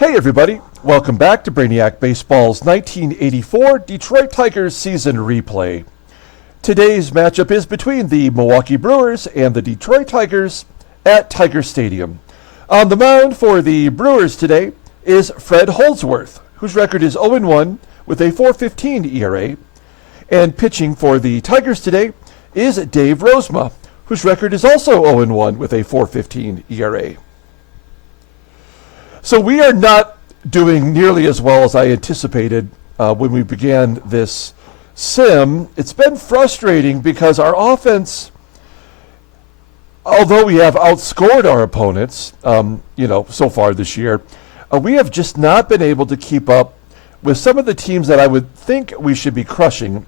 Hey everybody, welcome back to Brainiac Baseball's 1984 Detroit Tigers season replay. Today's matchup is between the Milwaukee Brewers and the Detroit Tigers at Tiger Stadium. On the mound for the Brewers today is Fred Holdsworth, whose record is 0-1 with a .415 ERA. And pitching for the Tigers today is Dave Rozema, whose record is also 0-1 with a .415 ERA. So we are not doing nearly as well as I anticipated when we began this sim. It's been frustrating because our offense, although we have outscored our opponents, so far this year, we have just not been able to keep up with some of the teams that I would think we should be crushing.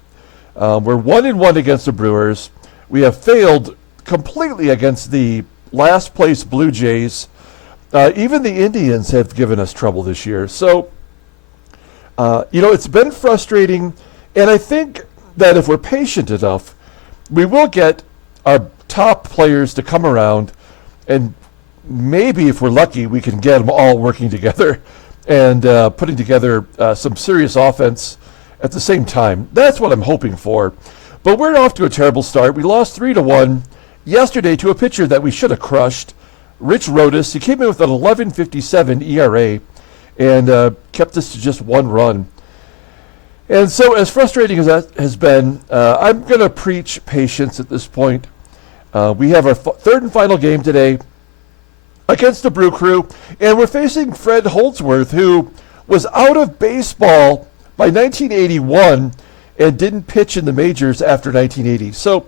We're 1-1 against the Brewers. We have failed completely against the last place Blue Jays. Even the Indians have given us trouble this year. So, it's been frustrating, and I think that if we're patient enough, we will get our top players to come around, and maybe if we're lucky, we can get them all working together and putting together some serious offense at the same time. That's what I'm hoping for. But we're off to a terrible start. We lost 3-1 yesterday to a pitcher that we should have crushed, Rich Rodas. He came in with an 11.57 ERA and kept us to just one run. And so as frustrating as that has been, I'm going to preach patience at this point. We have our third and final game today against the Brew Crew, and we're facing Fred Holdsworth, who was out of baseball by 1981 and didn't pitch in the majors after 1980. So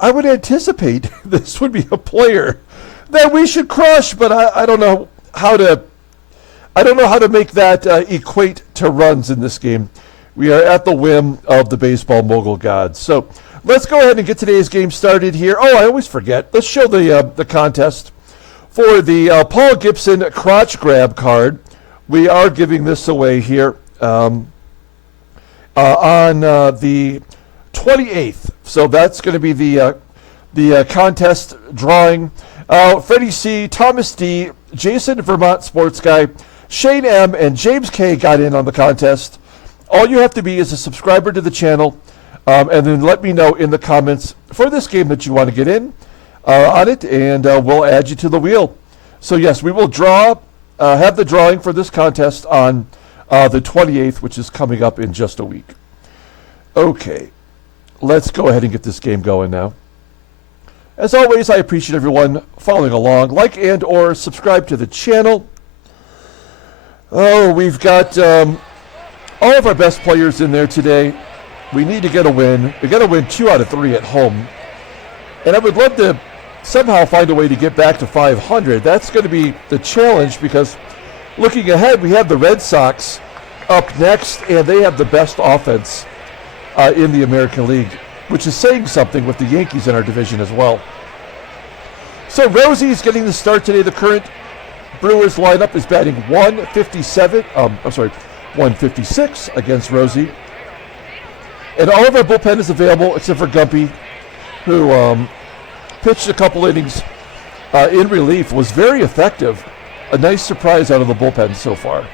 I would anticipate this would be a player that we should crush, but I don't know how to make that equate to runs in this game. We are at the whim of the baseball mogul gods. So let's go ahead and get today's game started here. Oh, I always forget. Let's show the contest for the Paul Gibson crotch grab card. We are giving this away here on the 28th. So that's going to be the contest drawing. Freddie C., Thomas D., Jason Vermont Sports Guy, Shane M., and James K. got in on the contest. All you have to be is a subscriber to the channel, and then let me know in the comments for this game that you want to get in on it, and we'll add you to the wheel. So yes, we will have the drawing for this contest on the 28th, which is coming up in just a week. Okay, let's go ahead and get this game going now. As always, I appreciate everyone following along. Like and or subscribe to the channel. Oh, we've got all of our best players in there today. We need to get a win. We got to win 2 out of 3 at home. And I would love to somehow find a way to get back to 500. That's going to be the challenge because looking ahead, we have the Red Sox up next, and they have the best offense in the American League, which is saying something with the Yankees in our division as well. So Rosie's getting the start today. The current Brewers lineup is batting 156 against Rosie. And all of our bullpen is available except for Gumpy, who pitched a couple innings in relief, was very effective. A nice surprise out of the bullpen so far.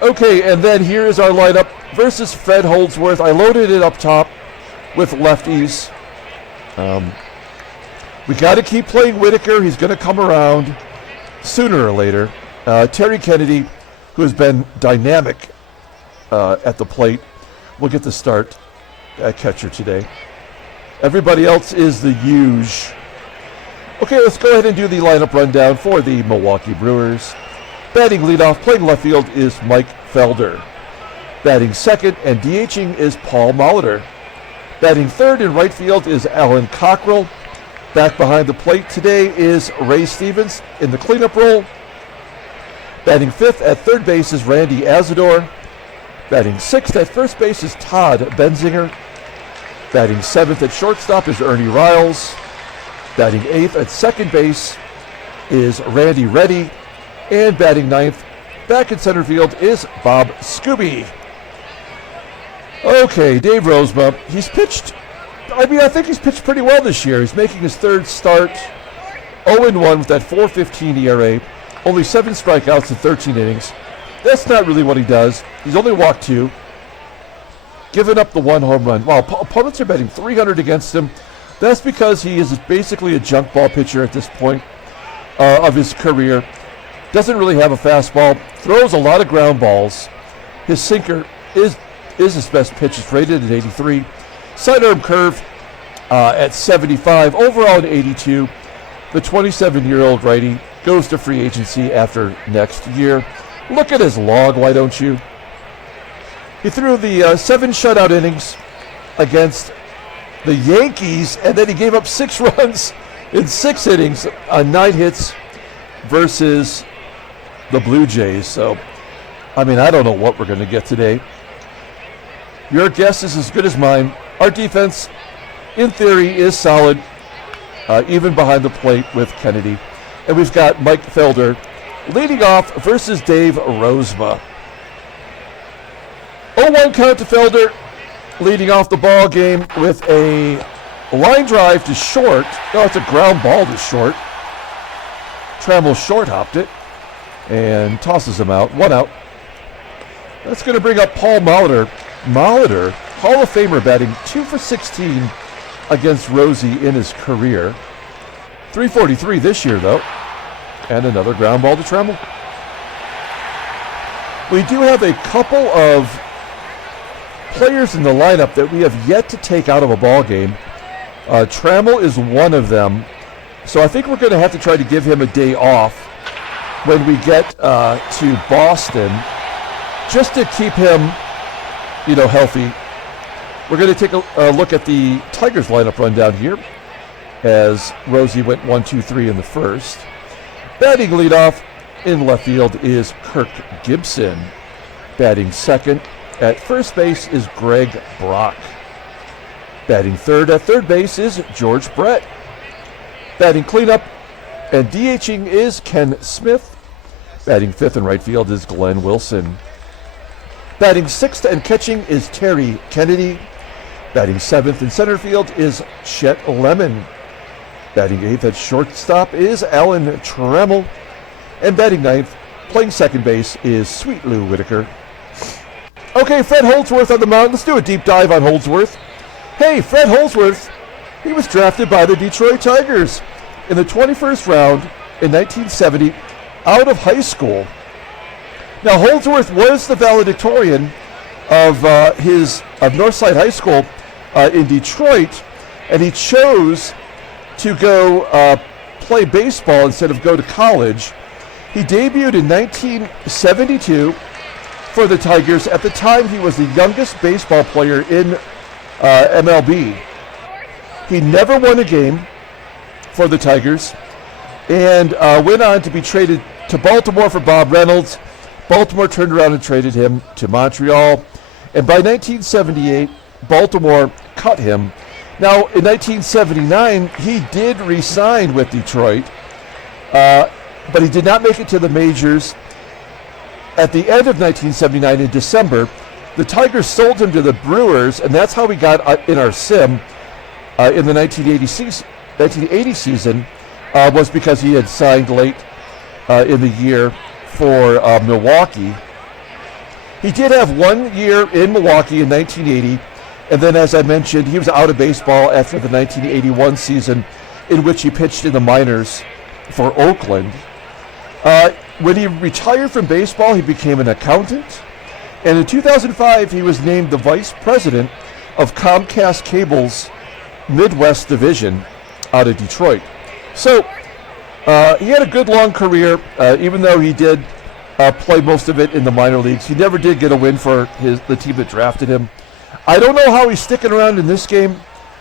Okay, and then here is our lineup versus Fred Holdsworth. I loaded it up top with lefties. We got to keep playing Whitaker. He's going to come around sooner or later. Terry Kennedy, who has been dynamic at the plate, will get the start at catcher today. Everybody else is the huge. Okay, let's go ahead and do the lineup rundown for the Milwaukee Brewers. Batting leadoff, playing left field, is Mike Felder. Batting second and DHing is Paul Molitor. Batting third in right field is Alan Cockrell. Back behind the plate today is Ray Stevens in the cleanup role. Batting fifth at third base is Randy ASADOOR. Batting sixth at first base is Todd BENZINGER. Batting seventh at shortstop is Ernie RILES. Batting eighth at second base is Randy Reddy. And batting ninth, back in center field, is Bob SKUBE. Okay, Dave Rozema, he's pitched, I think he's pitched pretty well this year. He's making his third start, 0-1 with that .415 ERA. Only 7 strikeouts in 13 innings. That's not really what he does. He's only walked 2. Given up the 1 home run. Wow, opponents are betting 300 against him. That's because he is basically a junk ball pitcher at this point of his career. Doesn't really have a fastball. Throws a lot of ground balls. His sinker is his best pitch. It's rated at 83. Sidearm curve at 75. Overall at 82. The 27-year-old righty goes to free agency after next year. Look at his log, why don't you? He threw the 7 shutout innings against the Yankees, and then he gave up 6 runs in 6 innings on 9 hits versus the Blue Jays. So, I mean, I don't know what we're going to get today. Your guess is as good as mine. Our defense, in theory, is solid, even behind the plate with Kennedy. And we've got Mike Felder leading off versus Dave Rozema. 0-1 count to Felder, leading off the ball game with a line drive to short. No, it's a ground ball to short. Trammell short hopped it and tosses him out. 1 out. That's going to bring up Paul Molitor. Molitor, Hall of Famer, batting 2 for 16 against Rosie in his career. 343 this year, though. And another ground ball to Trammell. We do have a couple of players in the lineup that we have yet to take out of a ball game. Trammell is one of them. So I think we're going to have to try to give him a day off when we get to Boston, just to keep him, healthy. We're going to take a look at the Tigers lineup rundown here, as Rosie went 1-2-3 in the first. Batting leadoff in left field is Kirk GIBSON. Batting second at first base is Greg Brock. Batting third at third base is George Brett. Batting cleanup and DHing is Ken Smith. Batting fifth in right field is Glenn Wilson. Batting sixth and catching is Terry Kennedy. Batting seventh in center field is Chet Lemon. Batting eighth at shortstop is Alan Trammell. And batting ninth, playing second base, is Sweet Lou Whitaker. Okay, Fred Holdsworth on the mound. Let's do a deep dive on Holdsworth. Hey, Fred Holdsworth, he was drafted by the Detroit Tigers in the 21st round in 1970 out of high school. Now, Holdsworth was the valedictorian of Northside High School in Detroit, and he chose to go play baseball instead of go to college. He debuted in 1972 for the Tigers. At the time, he was the youngest baseball player in MLB. He never won a game for the Tigers and went on to be traded to Baltimore for Bob Reynolds. Baltimore turned around and traded him to Montreal. And by 1978, Baltimore cut him. Now, in 1979, he did re-sign with Detroit, but he did not make it to the majors. At the end of 1979, in December, the Tigers sold him to the Brewers, and that's how we got in our sim in the 1980 season, was because he had signed late in the year for Milwaukee. He did have 1 year in Milwaukee in 1980, and then, as I mentioned, he was out of baseball after the 1981 season, in which he pitched in the minors for Oakland. When he retired from baseball, he became an accountant, and in 2005, he was named the vice president of Comcast Cable's Midwest Division out of Detroit. So he had a good long career, even though he did play most of it in the minor leagues. He never did get a win for the team that drafted him. I don't know how he's sticking around in this game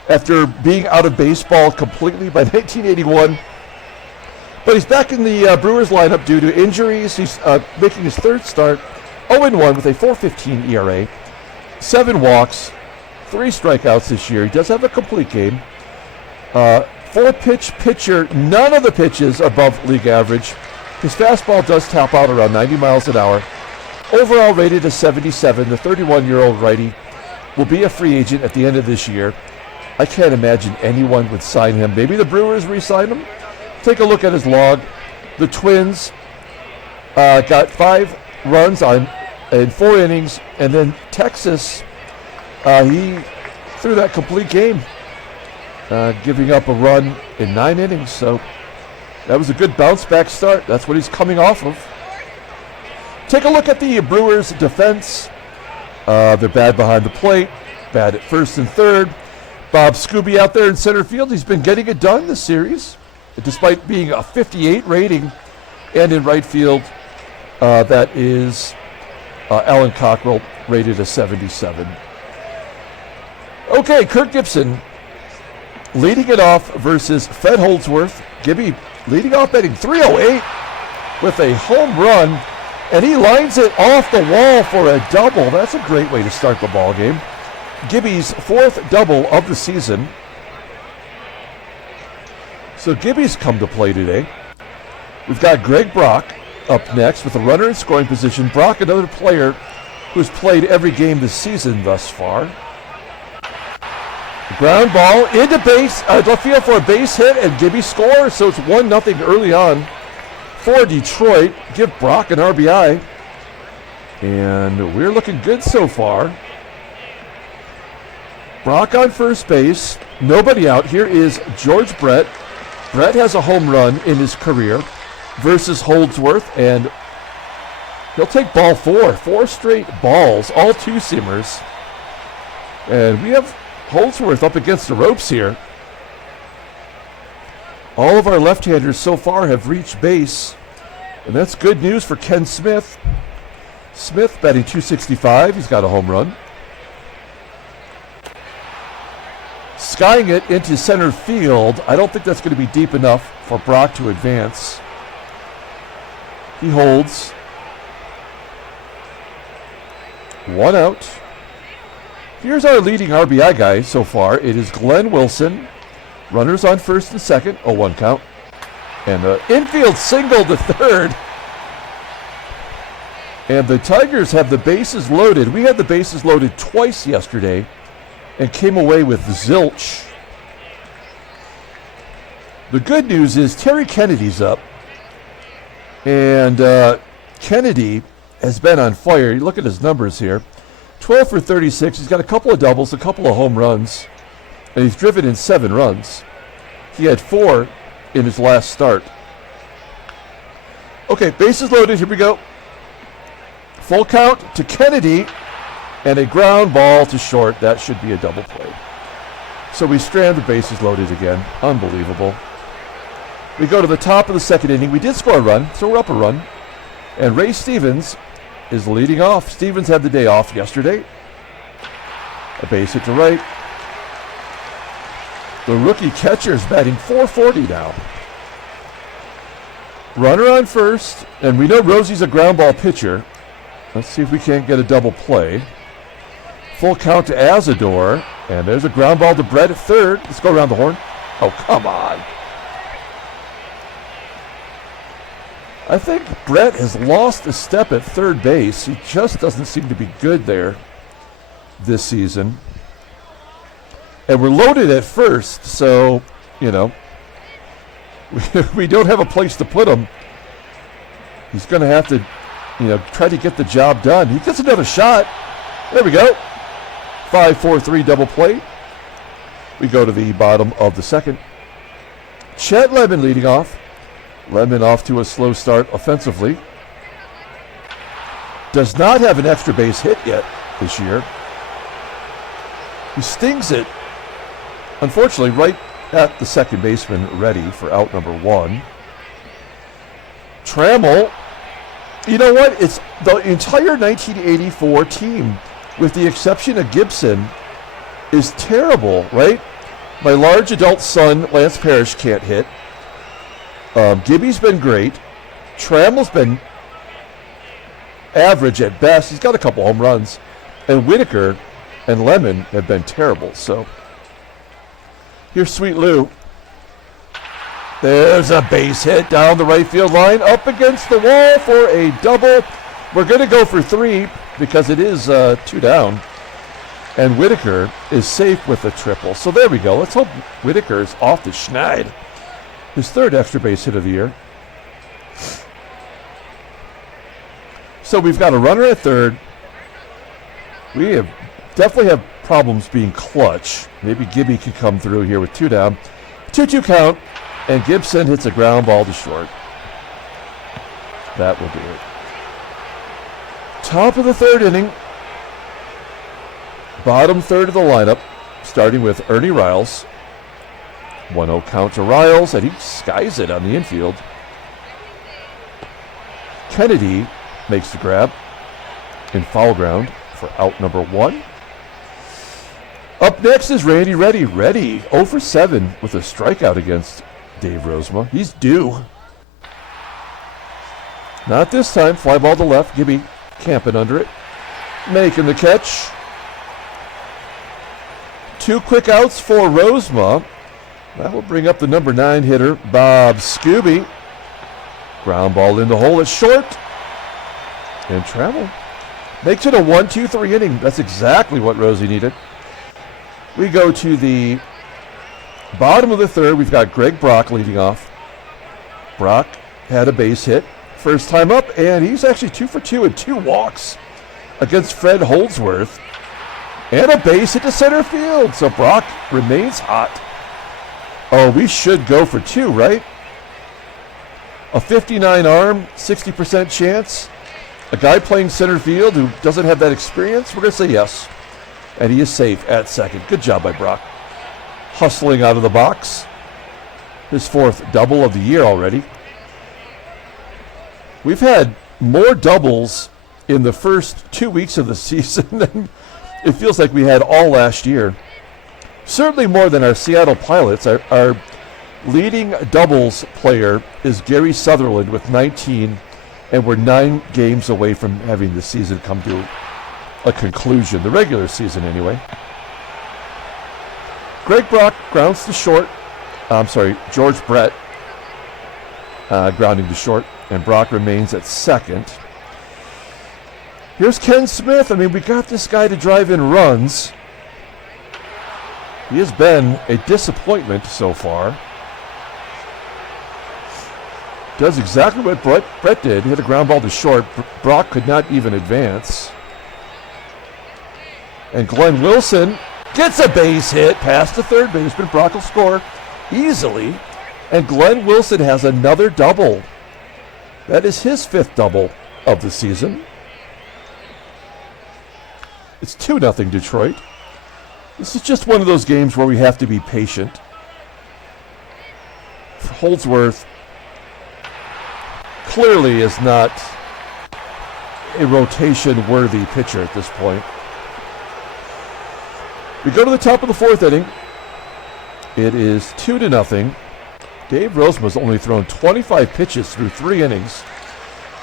after being out of baseball completely by 1981. But he's back in the Brewers lineup due to injuries. He's making his third start, 0-1 with a 4.15 ERA, 7 walks, 3 strikeouts this year. He does have a complete game. 4-pitch pitcher, none of the pitches above league average. His fastball does tap out around 90 miles an hour. Overall rated as 77, the 31-year-old righty will be a free agent at the end of this year. I can't imagine anyone would sign him. Maybe the Brewers re-sign him. Take a look at his log. The Twins got 5 runs in 4 innings, and then Texas, he threw that complete game, giving up a run in 9 innings. So that was a good bounce-back start. That's what he's coming off of. Take a look at the Brewers' defense. They're bad behind the plate, bad at first and third. Bob SKUBE out there in center field. He's been getting it done this series, despite being a 58 rating. And in right field, that is Alan Cockrell, rated a 77. Okay, Kirk Gibson leading it off versus Fed Holdsworth. Gibby leading off, batting .308 with a home run, and he lines it off the wall for a double. That's a great way to start the ball game. Gibby's 4th double of the season. So Gibby's come to play today. We've got Greg Brock up next with a runner in scoring position. Brock, another player who's played every game this season thus far. Ground ball into base, left field for a base hit, and Gibby scores. So it's 1-0 early on for Detroit. Give Brock an RBI. And we're looking good so far. Brock on first base, nobody out. Here is George Brett. Brett has a home run in his career versus Holdsworth, and he'll take ball 4. 4 straight balls, all 2-seamers. And we have Holdsworth up against the ropes here. All of our left-handers so far have reached base, and that's good news for Ken Smith. Smith batting .265. He's got a home run. Skying it into center field. I don't think that's going to be deep enough for Brock to advance. He holds. 1 out. Here's our leading RBI guy so far. It is Glenn Wilson. Runners on first and second. 0-1 count. And the infield single to third. And the Tigers have the bases loaded. We had the bases loaded twice yesterday and came away with zilch. The good news is Terry Kennedy's up. And Kennedy has been on fire. You look at his numbers here. 12 for 36. He's got a couple of doubles, a couple of home runs, and he's driven in 7 runs. He had 4 in his last start. Okay, bases loaded. Here we go. Full count to Kennedy, and a ground ball to short. That should be a double play. So we strand the bases loaded again. Unbelievable. We go to the top of the second inning. We did score a run, so we're up a run. And Ray Stevens is leading off. Stevens had the day off yesterday. A base hit to right. The rookie catcher is batting .440 now. Runner on first, and we know Rosie's a ground ball pitcher. Let's see if we can't get a double play. Full count to ASADOOR, and there's a ground ball to Brett at third. Let's go around the horn. Oh, come on. I think Brett has lost a step at third base. He just doesn't seem to be good there this season. And we're loaded at first, so, you know, we don't have a place to put him. He's going to have to, you know, try to get the job done. He gets another shot. There we go. 5-4-3 double play. We go to the bottom of the second. Chet Lemon leading off. Lemon off to a slow start offensively. Does not have an extra base hit yet this year. He stings it, unfortunately, right at the second baseman, ready for out number 1. Trammell, you know what? It's the entire 1984 team, with the exception of Gibson, is terrible, right? My large adult son, Lance Parrish, can't hit. Gibby's been great. Trammell's been average at best. He's got a couple home runs. And Whitaker and Lemon have been terrible. So here's Sweet Lou. There's a base hit down the right field line, up against the wall for a double. We're going to go for 3 because it is 2 down. And Whitaker is safe with a triple. So there we go. Let's hope Whitaker is off the schneid. His 3rd extra base hit of the year. So we've got a runner at third. We definitely have problems being clutch. Maybe Gibby could come through here with 2 down. 2-2 count, and Gibson hits a ground ball to short. That will do it. Top of the third inning. Bottom third of the lineup, starting with Ernie Riles. 1-0 count to Riles, and he skies it on the infield. Kennedy makes the grab in foul ground for out number 1. Up next is Randy Reddy. Reddy 0 for 7 with a strikeout against Dave Rozema. He's due. Not this time. Fly ball to left. Gibby camping under it. Making the catch. 2 quick outs for Rozema. That will bring up the number 9 hitter, Bob Scooby. Ground ball in the hole. It's short. And Trammell makes it a 1-2-3 inning. That's exactly what Rosie needed. We go to the bottom of the third. We've got Greg Brock leading off. Brock had a base hit first time up, and he's actually 2 for 2 and 2 walks against Fred Holdsworth. And a base hit to center field. So Brock remains hot. Oh, we should go for 2, right? A 59 arm, 60% chance. A guy playing center field who doesn't have that experience. We're going to say yes. And he is safe at second. Good job by Brock. Hustling out of the box. His 4th double of the year already. We've had more doubles in the first 2 weeks of the season than it feels like we had all last year. Certainly more than our Seattle Pilots. Our leading doubles player is Gary Sutherland with 19, and we're 9 games away from having the season come to a conclusion, the regular season anyway. Greg Brock grounds to short. George Brett grounding to short, and Brock remains at second. Here's Ken Smith. I mean, we got this guy to drive in runs. He has been a disappointment so far. Does exactly what Brett did. Hit a ground ball to short. Brock could not even advance. And Glenn Wilson gets a base hit past the third baseman. Brock will score easily. And Glenn Wilson has another double. That is his 5th double of the season. It's 2-0 Detroit. This is just one of those games where we have to be patient. Holdsworth clearly is not a rotation-worthy pitcher at this point. We go to the top of the 4th inning. It is 2-0. Dave Rozema's only thrown 25 pitches through 3 innings.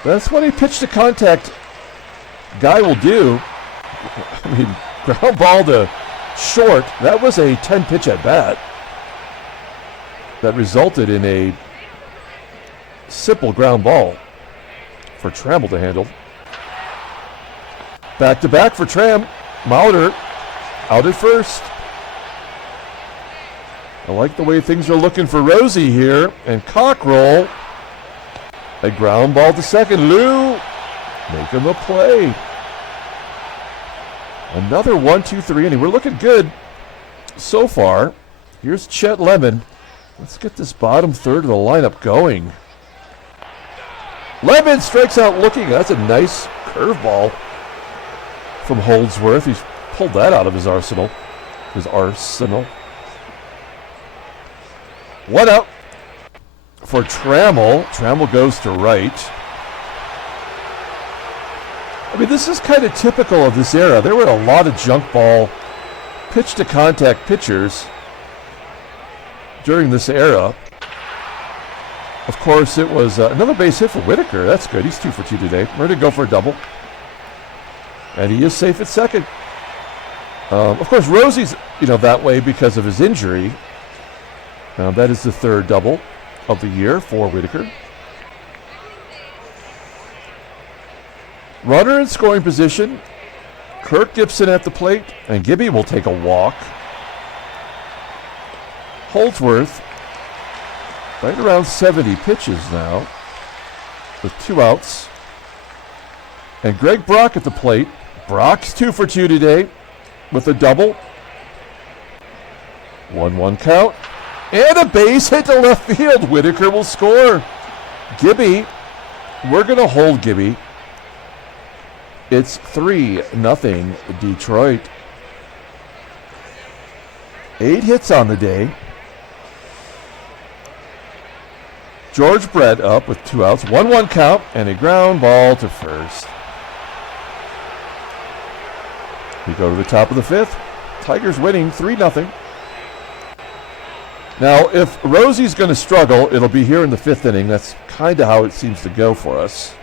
That's what a pitch-to-contact guy will do. I mean, ground ball to short. That was a 10-pitch at-bat that resulted in a simple ground ball for Trammell to handle. Back-to-back for Tram. Molitor out at first. I like the way things are looking for Rosie here. And Cockrell, a ground ball to second. Lou making the play. Another 1-2-3 inning. We're looking good so far. Here's Chet Lemon. Let's get this bottom third of the lineup going. Lemon strikes out looking. That's a nice curveball from Holdsworth. He's pulled that out of his arsenal. One out for Trammell. Trammell goes to right. I mean, this is kind of typical of this era. There were a lot of junk ball, pitch-to-contact pitchers during this era. Of course, it was another base hit for Whitaker. That's good. He's 2 for 2 today. We're going to go for a double. And he is safe at second. Of course, Rosie's, that way because of his injury. That is the 3rd double of the year for Whitaker. Runner in scoring position. Kirk Gibson at the plate, and Gibby will take a walk. Holdsworth, right around 70 pitches now, with 2 outs. And Greg Brock at the plate. Brock's 2 for 2 today with a double. 1-1 count. And a base hit to left field. Whitaker will score. Gibby, we're going to hold Gibby. It's 3-0 Detroit. 8 hits on the day. George Brett up with 2 outs. 1-1 count and a ground ball to first. We go to the top of the 5th. Tigers winning 3-0. Now, if Rosie's going to struggle, it'll be here in the 5th inning. That's kind of how it seems to go for us.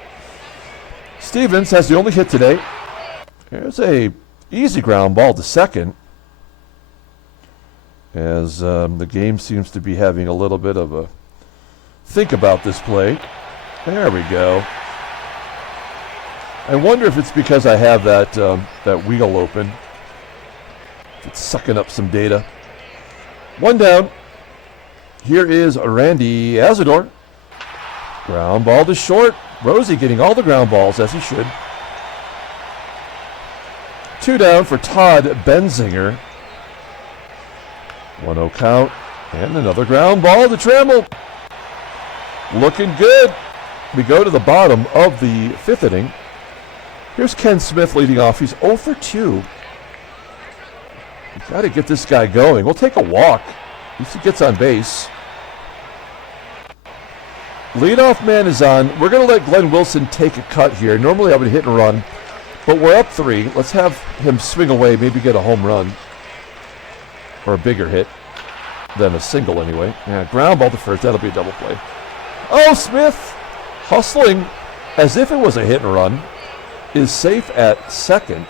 Stevens has the only hit today. There's a easy ground ball to second, as the game seems to be having a little bit of a think about this play. There we go. I wonder if it's because I have that wheel open. If it's sucking up some data. 1 down. Here is Randy ASADOOR. Ground ball to short. Rosie getting all the ground balls, as he should. 2 down for Todd Benzinger. 1-0 count. And another ground ball to Trammell. Looking good. We go to the bottom of the 5th inning. Here's Ken Smith leading off. He's 0 for 2. We've got to get this guy going. We'll take a walk. At least he gets on base. Leadoff man is on. We're going to let Glenn Wilson take a cut here. Normally I would hit and run, but we're up 3. Let's have him swing away, maybe get a home run. Or a bigger hit than a single anyway. Yeah, ground ball to first. That'll be a double play. Oh, Smith, hustling as if it was a hit and run, is safe at second.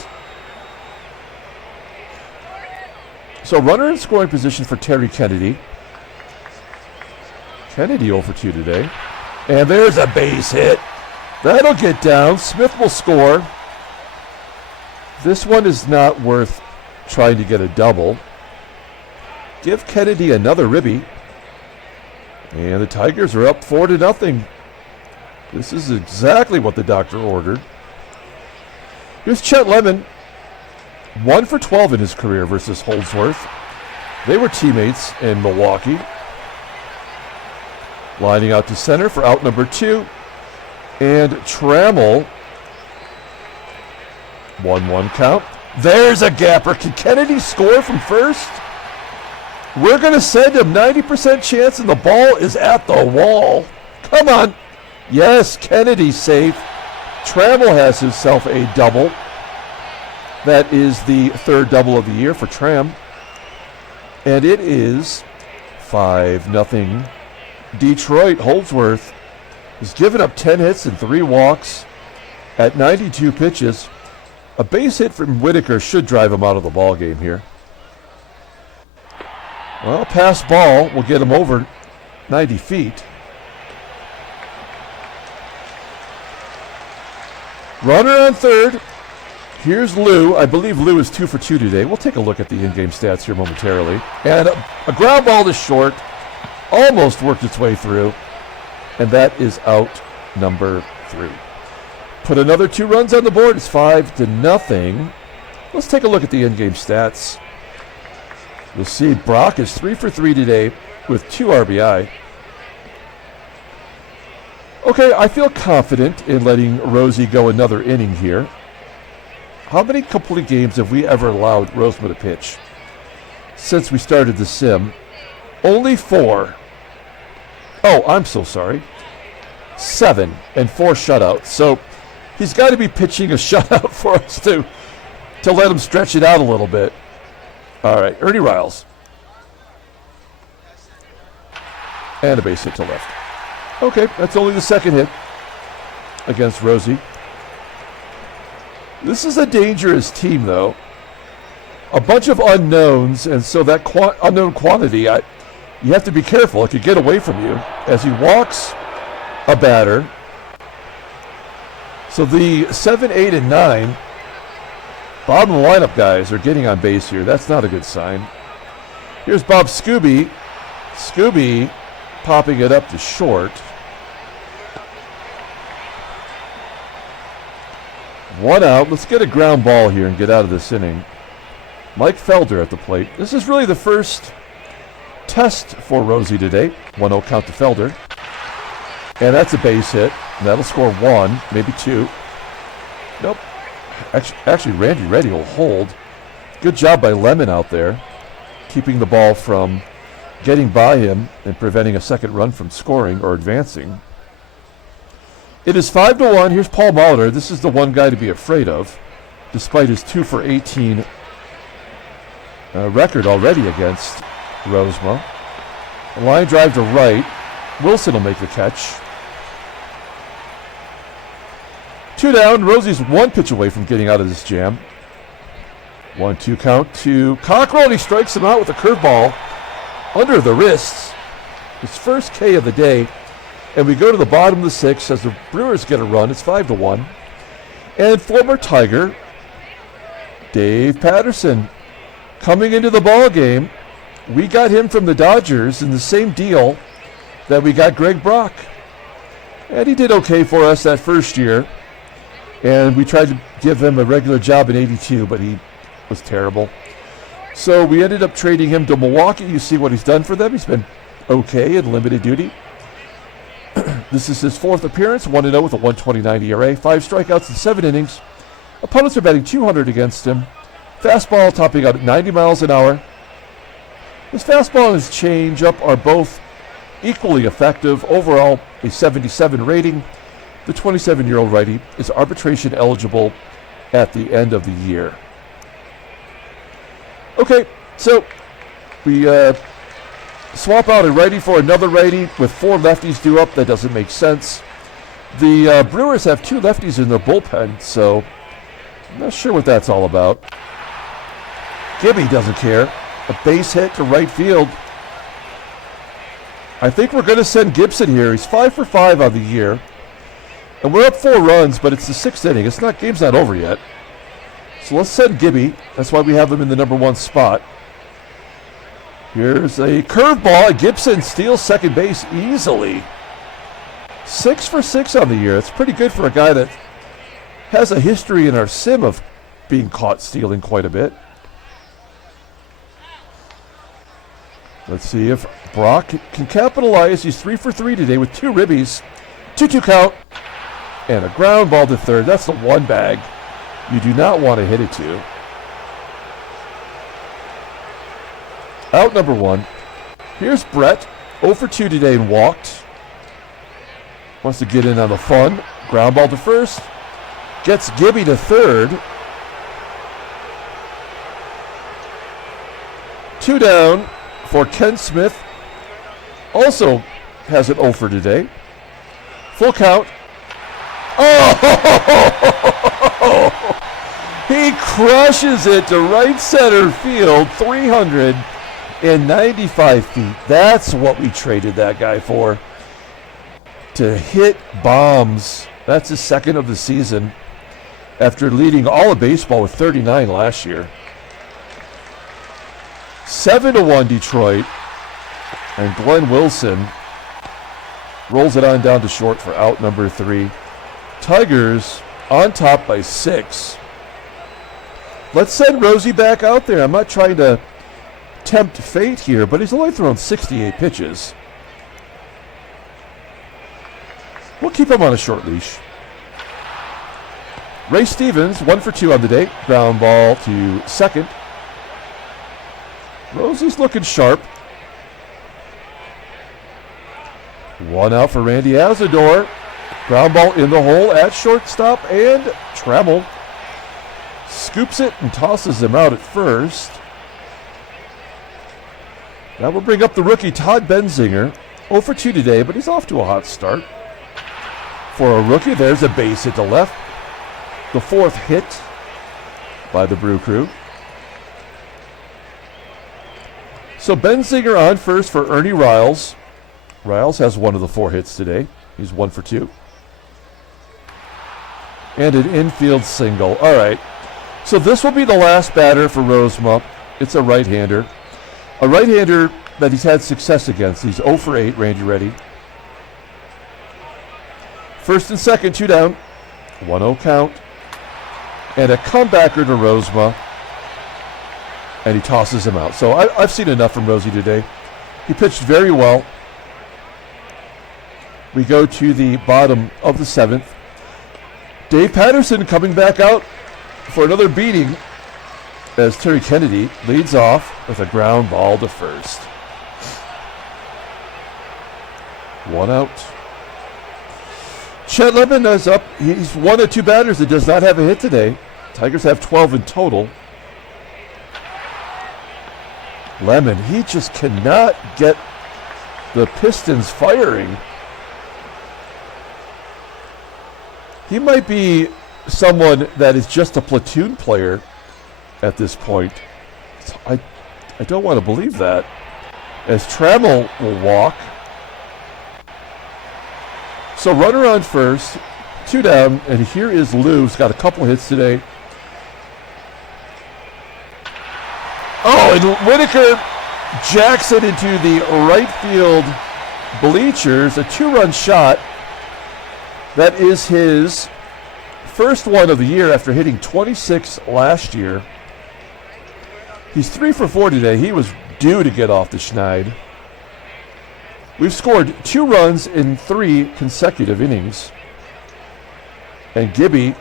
So runner in scoring position for Terry Kennedy. Kennedy 0 for 2 today. And there's a base hit. That'll get down. Smith will score. This one is not worth trying to get a double. Give Kennedy another ribby. And the Tigers are up 4-0. This is exactly what the doctor ordered. Here's Chet Lemon. 1 for 12 in his career versus Holdsworth. They were teammates in Milwaukee. Lining out to center for out number 2. And Trammell. 1-1 count. There's a gapper. Can Kennedy score from first? We're going to send him 90% chance and the ball is at the wall. Come on. Yes, Kennedy's safe. Trammell has himself a double. That is the 3rd double of the year for Tram. And it is 5-0 Detroit. Holdsworth has given up 10 hits and 3 walks at 92 pitches. A base hit from Whitaker should drive him out of the ball game here. Well, pass ball will get him over 90 feet. Runner on third. Here's Lou. I believe Lou is 2 for 2 today. We'll take a look at the in-game stats here momentarily. And a ground ball to short. Almost worked its way through. And that is out number 3. Put another 2 runs on the board. It's 5-0. Let's take a look at the in-game stats. You'll see Brock is 3 for 3 today with 2 RBI. Okay, I feel confident in letting Rosie go another inning here. How many complete games have we ever allowed Rozema to pitch since we started the sim? Only 4. Oh, I'm so sorry. 7 and 4 shutouts. So he's got to be pitching a shutout for us to let him stretch it out a little bit. All right, Ernie RILES. And a base hit to left. Okay, that's only the 2nd hit against Rosie. This is a dangerous team, though. A bunch of unknowns, and so that unknown quantity, you have to be careful. It could get away from you as he walks a batter. So the 7, 8, and 9, bottom of the lineup guys are getting on base here. That's not a good sign. Here's Bob Scooby. Scooby popping it up to short. One out. Let's get a ground ball here and get out of this inning. Mike Felder at the plate. This is really the first test for Rosie today. 1-0 count to Felder. And that's a base hit. And that'll score 1, maybe 2. Nope. Actually, Randy Reddy will hold. Good job by Lemon out there, keeping the ball from getting by him and preventing a second run from scoring or advancing. It is 5-1. Here's Paul Molitor. This is the one guy to be afraid of, despite his 2 for 18 record already against Rozema. A line drive to right. Wilson will make the catch. 2 down. Rosie's 1 pitch away from getting out of this jam. 1-2 count to Cockrell, and he strikes him out with a curveball under the wrists. His first K of the day. And we go to the bottom of the 6th as the Brewers get a run. It's 5-1. And former Tiger, Dave Patterson, coming into the ball game. We got him from the Dodgers in the same deal that we got Greg Brock. And he did okay for us that first year. And we tried to give him a regular job in '82, but he was terrible. So we ended up trading him to Milwaukee. You see what he's done for them. He's been okay in limited duty. This is his 4th appearance, 1-0 with a 1.29 ERA, 5 strikeouts in 7 innings. Opponents are batting .200 against him. Fastball topping out at 90 miles an hour. His fastball and his changeup are both equally effective. Overall, a 77 rating. The 27-year-old righty is arbitration eligible at the end of the year. Okay, so we swap out a righty for another righty with 4 lefties due up. That doesn't make sense. The Brewers have 2 lefties in their bullpen, so I'm not sure what that's all about. Gibby doesn't care. A base hit to right field. I think we're going to send Gibson here. He's 5 for 5 on the year. And we're up 4 runs, but it's the 6th inning. Game's not over yet. So let's send Gibby. That's why we have him in the number 1 spot. Here's a curveball. Gibson steals second base easily. 6 for 6 on the year. It's pretty good for a guy that has a history in our sim of being caught stealing quite a bit. Let's see if Brock can capitalize. He's 3 for 3 today with 2 ribbies. 2-2 count. And a ground ball to third. That's the one bag you do not want to hit it to. Out number 1. Here's Brett. 0 for 2 today and walked. Wants to get in on the fun. Ground ball to first. Gets Gibby to third. 2 down for Ken Smith. Also has an 0 for today. Full count. Oh! He crushes it to right center field, 395 feet. That's what we traded that guy for. To hit bombs. That's his 2nd of the season after leading all of baseball with 39 last year. 7-1 Detroit. And Glenn Wilson rolls it on down to short for out number 3. Tigers on top by 6. Let's send Rosie back out there. I'm not trying to tempt fate here, but he's only thrown 68 pitches. We'll keep him on a short leash. Ray Stevens, 1 for 2 on the day. Ground ball to second. Rosie's looking sharp. 1 out for Randy ASADOOR. Ground ball in the hole at shortstop, and Trammell scoops it and tosses him out at first. That will bring up the rookie Todd Benzinger. 0 for 2 today, but he's off to a hot start. For a rookie, there's a base hit to left. The 4th hit by the Brew Crew. So Benzinger on first for Ernie Riles. Riles has 1 of the 4 hits today. He's 1 for 2. And an infield single. All right. So this will be the last batter for Rozema. It's a right-hander. A right-hander that he's had success against. He's 0 for 8, Randy Reddy. First and second, 2 down. 1-0 count. and a comebacker to Rozema, and he tosses him out. So I've seen enough from Rosie today. He pitched very well. We go to the bottom of the 7th. Dave Patterson coming back out for another beating as Terry Kennedy leads off with a ground ball to first. 1 out. Chet Lemon is up. He's one of 2 batters that does not have a hit today. Tigers have 12 in total. Lemon, he just cannot get the Pistons firing. He might be someone that is just a platoon player at this point. So I don't want to believe that. As Trammell will walk. So runner on first, 2 down, and here is Lou, who's got a couple hits today. Oh, and Whitaker jacks it into the right field bleachers, a 2-run shot. That is his first one of the year after hitting 26 last year. He's 3 for 4 today. He was due to get off the schneid. We've scored 2 runs in 3 consecutive innings. And Gibby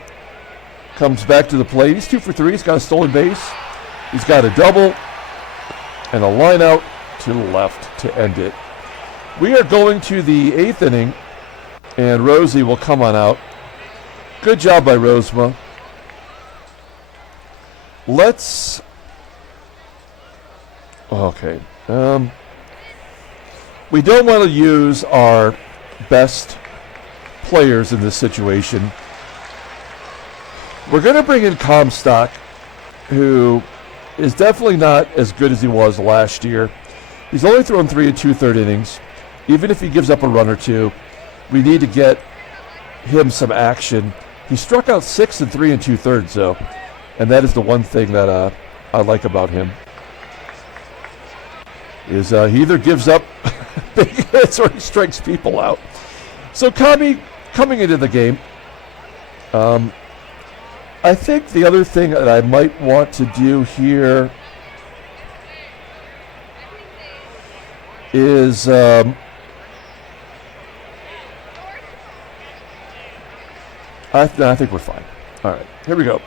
comes back to the plate. He's 2 for 3. He's got a stolen base. He's got a double and a line out to the left to end it. We are going to the 8th inning, and Rosie will come on out. Good job by Rozema. Let's... Okay. We don't want to use our best players in this situation. We're going to bring in Comstock, who is definitely not as good as he was last year. He's only thrown 3 2/3 innings. Even if he gives up a run or 2, we need to get him some action. He struck out 6 3 2/3 though, and that is the one thing that I like about him. Is he either gives up big hits or he strikes people out. So Kami coming into the game. I think the other thing that I might want to do here is I think we're fine. All right, here we go.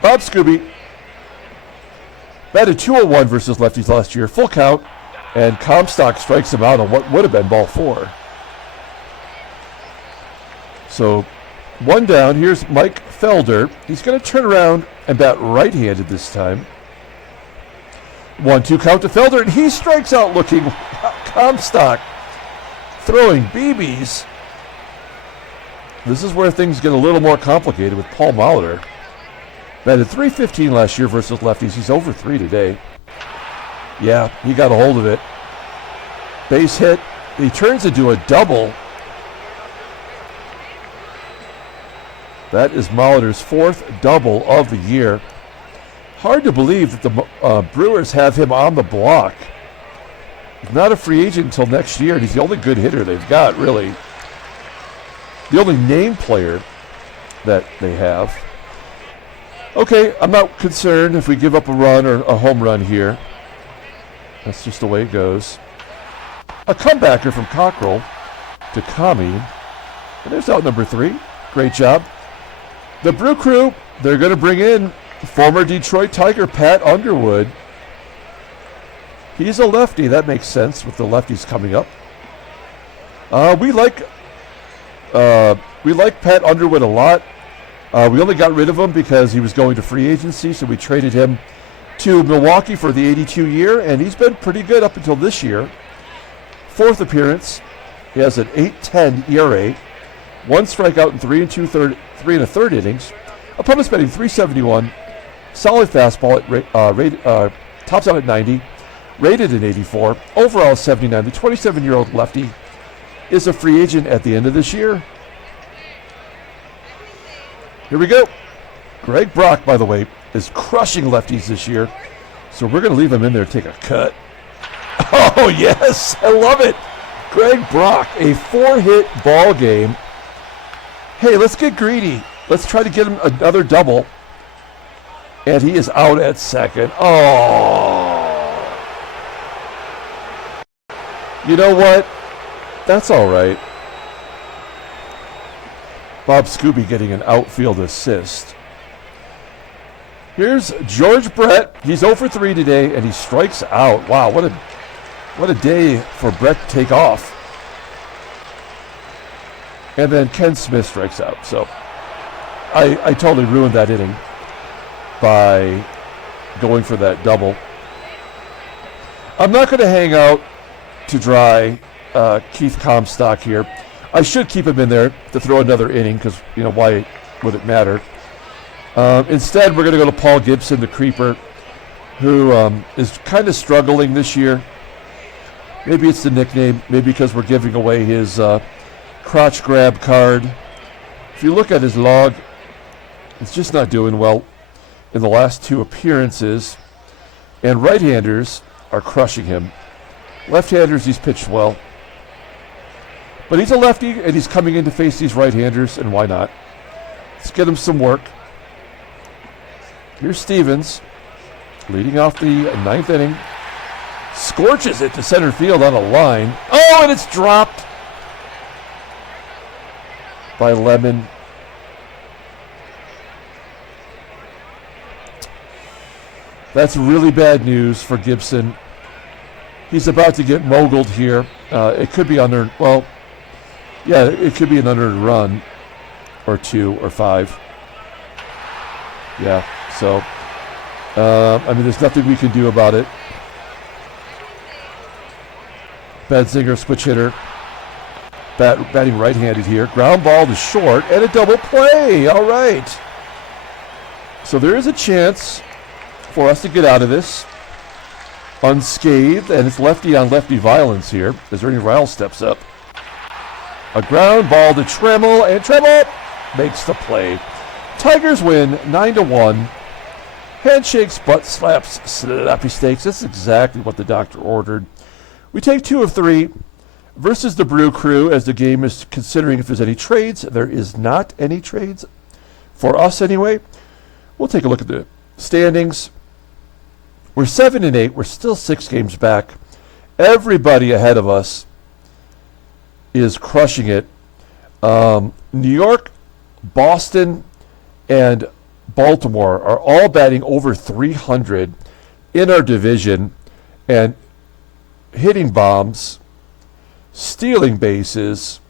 Bob Scooby batted .201 versus lefties last year, full count, and Comstock strikes him out on what would have been ball 4. So 1 down. Here's Mike Felder. He's going to turn around and bat right-handed this time. 1-2 count to Felder, and he strikes out looking. Comstock throwing BBs. This is where things get a little more complicated with Paul Molitor. Batted .315 last year versus lefties. He's over 3 today. Yeah, he got a hold of it. Base hit. He turns into a double. That is Molitor's 4th double of the year. Hard to believe that the Brewers have him on the block. He's not a free agent until next year, and he's the only good hitter they've got, really. The only named player that they have. Okay, I'm not concerned if we give up a run or a home run here. That's just the way it goes. A comebacker from COCKRELL to Kami. And there's out number 3. Great job. The Brew Crew, they're going to bring in former Detroit Tiger Pat Underwood. He's a lefty. That makes sense with the lefties coming up. We like Pat Underwood a lot. We only got rid of him because he was going to free agency, so we traded him to Milwaukee for the 82 year, and he's been pretty good up until this year. 4th appearance. He has an 8.10 ERA, 1 strikeout in 3 1/3 innings. Opponent's batting .371, solid fastball at tops out at 90, rated at 84, overall 79. The 27-year-old lefty is a free agent at the end of this year. Here we go. Greg Brock, by the way, is crushing lefties this year, so we're going to leave him in there to take a cut. Oh, yes, I love it. Greg Brock, a 4-hit ball game. Hey, let's get greedy. Let's try to get him another double. And he is out at second. Oh. You know what? That's all right. Bob Scooby getting an outfield assist. Here's George Brett. He's 0 for 3 today, and he strikes out. Wow, what a day for Brett to take off. And then Ken Smith strikes out. So I totally ruined that inning by going for that double. I'm not going to hang out to dry Keith Comstock here. I should keep him in there to throw another inning because, why would it matter? Instead, we're going to go to Paul Gibson, the creeper, who is kind of struggling this year. Maybe it's the nickname. Maybe because we're giving away his crotch grab card. If you look at his log, it's just not doing well in the last 2 appearances. And right-handers are crushing him. Left-handers, he's pitched well. But he's a lefty, and he's coming in to face these right-handers, and why not? Let's get him some work. Here's Stevens, leading off the 9th inning. Scorches it to center field on a line. Oh, and it's dropped by Lemon. That's really bad news for Gibson. He's about to get moguled here. It could be under, it could be an unearned run or 2 or 5. Yeah, so, there's nothing we can do about it. Benzinger, switch hitter, batting right-handed here. Ground ball to short and a double play. All right. So there is a chance for us to get out of this unscathed, and it's lefty-on-lefty violence here as Ernie RILES steps up. A ground ball to TRAMMELL, and TRAMMELL makes the play. Tigers win 9-1. Handshakes, butt slaps, slappy steaks. That's exactly what the doctor ordered. We take 2 of 3 versus the Brew Crew as the game is considering if there's any trades. There is not any trades for us anyway. We'll take a look at the standings. We're 7-8. We're still 6 games back. Everybody ahead of us is crushing it. New York, Boston, and Baltimore are all batting over 300 in our division and hitting bombs, stealing bases,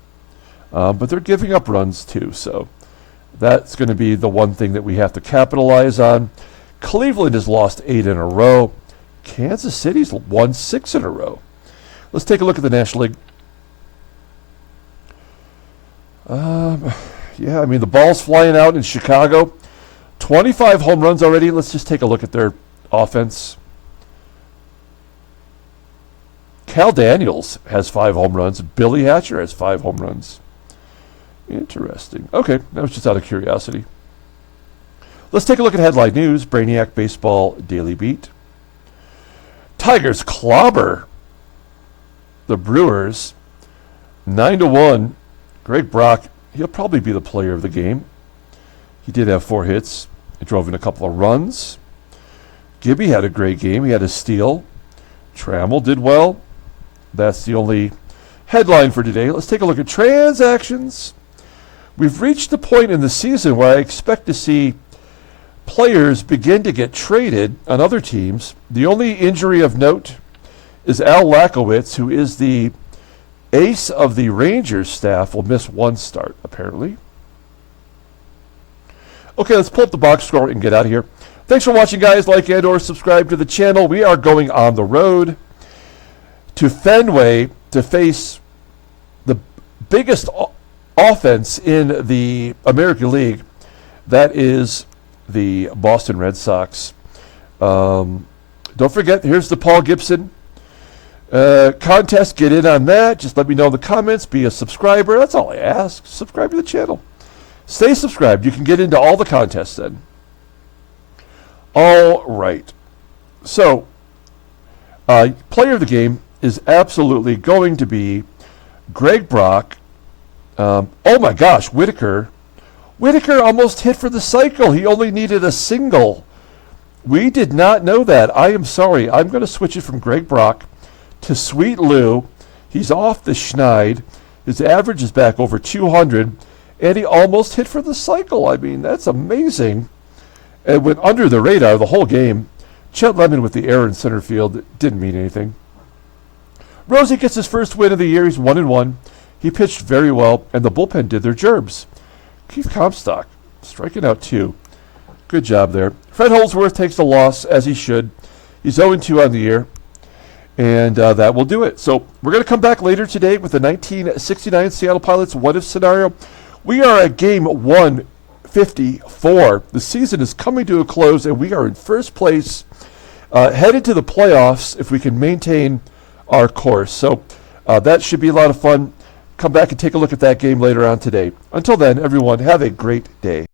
but they're giving up runs too. So that's going to be the one thing that we have to capitalize on. Cleveland has lost 8 in a row. Kansas City's won 6 in a row. Let's take a look at the National League. The ball's flying out in Chicago. 25 home runs already. Let's just take a look at their offense. Cal Daniels has 5 home runs. Billy Hatcher has 5 home runs. Interesting. Okay, that was just out of curiosity. Let's take a look at headline news. Brainiac Baseball Daily Beat. Tigers clobber the Brewers 9-1. Greg Brock, he'll probably be the player of the game. He did have 4 hits. He drove in a couple of runs. Gibby had a great game. He had a steal. Trammell did well. That's the only headline for today. Let's take a look at transactions. We've reached the point in the season where I expect to see players begin to get traded on other teams. The only injury of note is Al Lakowitz, who is the ace of the Rangers staff, will miss 1 start, apparently. Okay, let's pull up the box score and get out of here. Thanks for watching, guys. Like and or subscribe to the channel. We are going on the road to Fenway to face the biggest offense in the American League. That is the Boston Red Sox. Don't forget, here's the Paul Gibson contest. Get in on that. Just let me know in the comments. Be a subscriber. That's all I ask. Subscribe to the channel. Stay subscribed. You can get into all the contests then. All right. So, player of the game is absolutely going to be Greg Brock. Oh my gosh, Whitaker. Whitaker almost hit for the cycle. He only needed a single We did not know that. I am sorry. I'm going to switch it from Greg Brock to Sweet Lou. He's off the schneid. His average is back over 200, and he almost hit for the cycle. I mean, that's amazing. And went under the radar the whole game. Chet Lemon with the error in center field. It didn't mean anything. Rosie gets his first win of the year. He's 1-1. He pitched very well, and the bullpen did their gerbs. Keith Comstock striking out 2. Good job there. Fred Holdsworth takes the loss, as he should. He's 0-2 on the year, and that will do it. So we're going to come back later today with the 1969 Seattle Pilots what-if scenario. We are at game 154. The season is coming to a close, and we are in first place, headed to the playoffs if we can maintain our course. So that should be a lot of fun. Come back and take a look at that game later on today. Until then, everyone, have a great day.